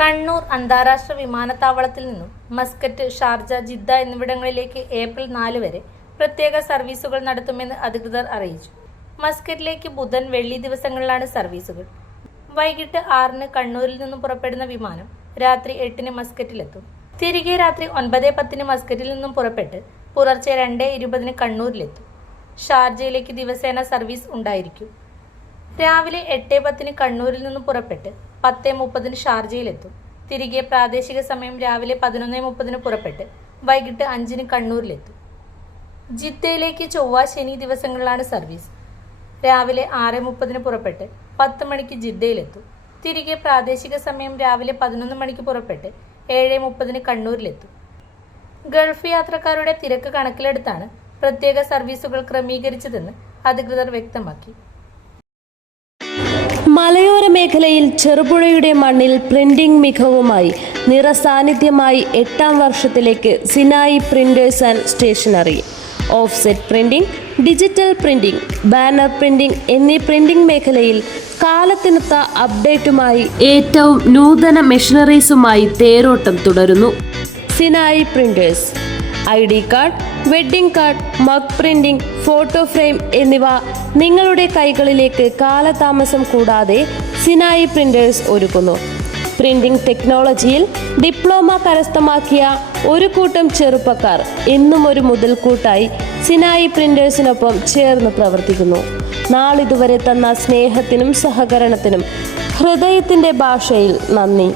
കണ്ണൂർ അന്താരാഷ്ട്ര വിമാനത്താവളത്തിൽ നിന്നും മസ്കറ്റ്, ഷാർജ, ജിദ്ദ എന്നിവിടങ്ങളിലേക്ക് ഏപ്രിൽ 4 വരെ പ്രത്യേക സർവീസുകൾ നടത്തുമെന്ന് അധികൃതർ അറിയിച്ചു. മസ്കറ്റിലേക്ക് ബുധൻ, വെള്ളി ദിവസങ്ങളിലാണ് സർവീസുകൾ. വൈകിട്ട് 6-ന് കണ്ണൂരിൽ നിന്നും പുറപ്പെടുന്ന വിമാനം രാത്രി 8-ന് മസ്കറ്റിലെത്തും. തിരികെ രാത്രി 9:10-ന് മസ്കറ്റിൽ നിന്നും പുറപ്പെട്ട് പുലർച്ചെ 2:20-ന് കണ്ണൂരിലെത്തും. ഷാർജയിലേക്ക് ദിവസേന സർവീസ് ഉണ്ടായിരിക്കും. രാവിലെ 8:10-ന് കണ്ണൂരിൽ നിന്നും പുറപ്പെട്ട് 10:30-ന് ഷാർജയിലെത്തും. തിരികെ പ്രാദേശിക സമയം രാവിലെ 11:30-ന് പുറപ്പെട്ട് വൈകിട്ട് 5-ന് കണ്ണൂരിലെത്തും. ജിദ്ദയിലേക്ക് ചൊവ്വ, ശനി ദിവസങ്ങളിലാണ് സർവീസ്. രാവിലെ 6:30-ന് പുറപ്പെട്ട് 10 മണിക്ക് ജിദ്ദയിലെത്തും. തിരികെ പ്രാദേശിക സമയം രാവിലെ 11 മണിക്ക് പുറപ്പെട്ട് 7:30-ന് കണ്ണൂരിലെത്തും. ഗൾഫ് യാത്രക്കാരുടെ തിരക്ക് കണക്കിലെടുത്താണ് പ്രത്യേക സർവീസുകൾ ക്രമീകരിച്ചതെന്ന് അധികൃതർ വ്യക്തമാക്കി. മലയോര മേഖലയിൽ ചെറുപുഴയുടെ മണ്ണിൽ പ്രിന്റിംഗ് മികവുമായി നിറസാന്നിധ്യമായി 8ാം വർഷത്തിലേക്ക് Sinai printers and stationery. Offset printing, digital printing, banner printing എന്നീ പ്രിന്റിംഗ് മേഖലയിൽ കാലത്തിനൊത്ത അപ്ഡേറ്റുമായി ഏറ്റവും നൂതന മെഷീനറീസുമായി തേരോട്ടം തുടരുന്നു. Sinai printers ID card, wedding card, mug printing, photo frame എന്നിവ നിങ്ങളുടെ കൈകളിലേക്ക് കാലതാമസം കൂടാതെ സിനായി പ്രിന്റേഴ്സ് ഒരുക്കുന്നു. പ്രിന്റിംഗ് ടെക്നോളജിയിൽ ഡിപ്ലോമ കരസ്ഥമാക്കിയ ഒരു കൂട്ടം ചെറുപ്പക്കാർ എന്നും ഒരു മുതൽക്കൂട്ടായി സിനായി പ്രിന്റേഴ്സിനൊപ്പം ചേർന്ന് പ്രവർത്തിക്കുന്നു. നാളിതുവരെ തന്ന സ്നേഹത്തിനും സഹകരണത്തിനും ഹൃദയത്തിൻ്റെ ഭാഷയിൽ നന്ദി.